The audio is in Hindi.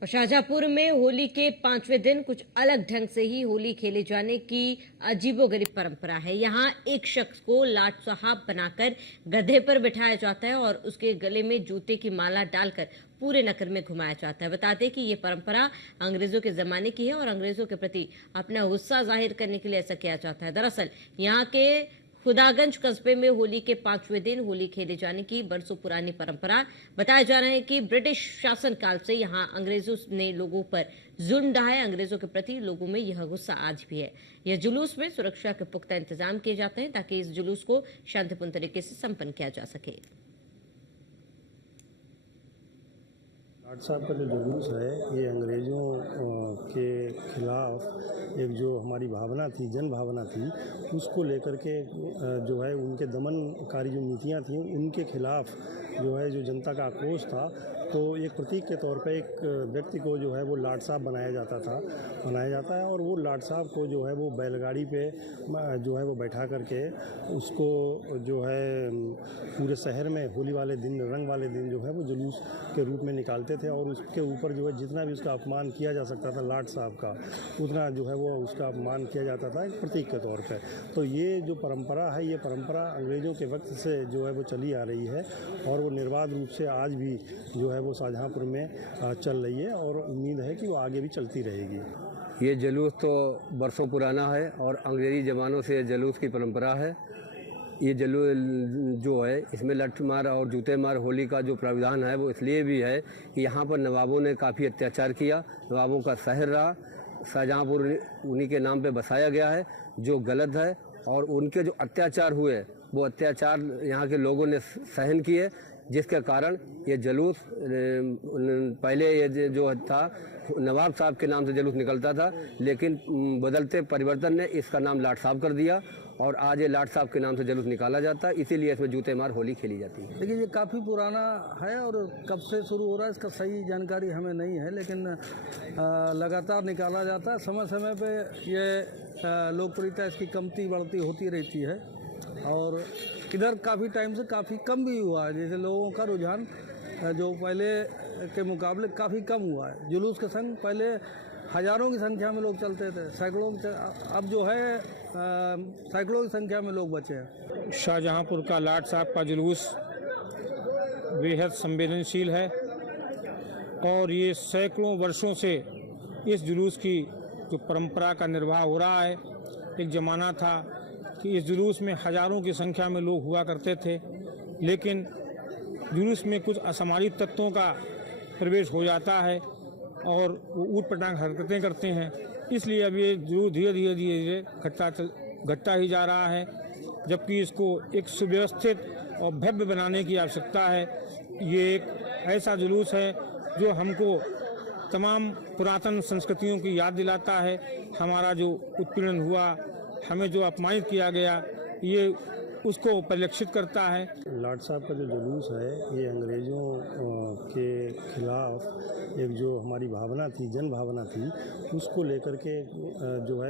और शाहजहांपुर में होली के 5वें दिन कुछ अलग ढंग से ही होली खेले जाने की अजीबोगरीब परंपरा है। यहाँ एक शख्स को लाट साहब बनाकर गधे पर बिठाया जाता है और उसके गले में जूते की माला डालकर पूरे नगर में घुमाया जाता है। बता दें कि ये परंपरा अंग्रेजों के जमाने की है और अंग्रेजों के प्रति अपना गुस्सा जाहिर करने के लिए ऐसा किया जाता है। दरअसल यहाँ के खुदागंज कस्बे में होली के 5वें दिन होली खेले जाने की बरसों पुरानी परंपरा बताया जा रहा है कि ब्रिटिश शासन काल से यहां अंग्रेजों ने लोगों पर जुल्म ढाया है। अंग्रेजों के प्रति लोगों में यह गुस्सा आज भी है। यह जुलूस में सुरक्षा के पुख्ता इंतजाम किए जाते हैं ताकि इस जुलूस को शांतिपूर्ण तरीके से संपन्न किया जा सके। लाट साहब का जो जुलूस है ये अंग्रेज़ों के खिलाफ एक जो हमारी भावना थी, जन भावना थी, उसको लेकर के जो है उनके दमनकारी जो नीतियाँ थीं उनके खिलाफ जो है जो जनता का आक्रोश था, तो एक प्रतीक के तौर पे एक व्यक्ति को जो है वो लाट साहब बनाया जाता है और वो लाट साहब को जो है वो बैलगाड़ी पे जो है वो बैठा करके उसको जो है पूरे शहर में होली वाले दिन, रंग वाले दिन जो है वो जुलूस के रूप में निकालते थे और उसके ऊपर जो है जितना भी उसका अपमान किया जा सकता था लाट साहब का, उतना जो है वो उसका अपमान किया जाता था एक प्रतीक के तौर पे। तो ये जो परंपरा है, ये परंपरा अंग्रेज़ों के वक्त से जो है वो चली आ रही है और वो निर्बाध रूप से आज भी जो है वो शाहजहांपुर में चल रही है और उम्मीद है कि वो आगे भी चलती रहेगी। ये जुलूस तो बरसों पुराना है और अंग्रेज़ी ज़मानों से जुलूस की परंपरा है। ये जुलूस जो है इसमें लठ मार और जूते मार होली का जो प्राविधान है वो इसलिए भी है कि यहाँ पर नवाबों ने काफ़ी अत्याचार किया, नवाबों का शहर रहा, शाहजहांपुर उन्हीं के नाम पे बसाया गया है, जो गलत है। और उनके जो अत्याचार हुए वो अत्याचार यहाँ के लोगों ने सहन किए, जिसके कारण ये जुलूस पहले ये जो था नवाब साहब के नाम से जुलूस निकलता था, लेकिन बदलते परिवर्तन ने इसका नाम लाट साहब कर दिया और आज ये लाट साहब के नाम से जुलूस निकाला जाता है, इसीलिए इसमें जूते मार होली खेली जाती है। देखिए ये काफ़ी पुराना है और कब से शुरू हो रहा है इसका सही जानकारी हमें नहीं है, लेकिन लगातार निकाला जाता है। समय समय पे ये लोकप्रियता इसकी कमती बढ़ती होती रहती है और इधर काफ़ी टाइम से काफ़ी कम भी हुआ है। जैसे लोगों का रुझान जो पहले के मुकाबले काफ़ी कम हुआ है। जुलूस के संग पहले हज़ारों की संख्या में लोग चलते थे, सैकड़ों, अब जो है सैकड़ों की संख्या में लोग बचे हैं। शाहजहांपुर का लाट साहब का जुलूस बेहद संवेदनशील है और ये सैकड़ों वर्षों से इस जुलूस की जो परंपरा का निर्वाह हो रहा है। एक ज़माना था कि इस जुलूस में हज़ारों की संख्या में लोग हुआ करते थे, लेकिन जुलूस में कुछ असामाजिक तत्वों का प्रवेश हो जाता है और वो ऊट पटांग हरकतें करते हैं, इसलिए अब ये जुलूस धीरे धीरे घटता ही जा रहा है, जबकि इसको एक सुव्यवस्थित और भव्य बनाने की आवश्यकता है। ये एक ऐसा जुलूस है जो हमको तमाम पुरातन संस्कृतियों की याद दिलाता है। हमारा जो उत्पीड़न हुआ, हमें जो अपमानित किया गया, ये उसको परिलक्षित करता है। लाट साहब का जो जुलूस है ये अंग्रेज़ों के खिलाफ एक जो हमारी भावना थी, जन भावना थी, उसको लेकर के जो है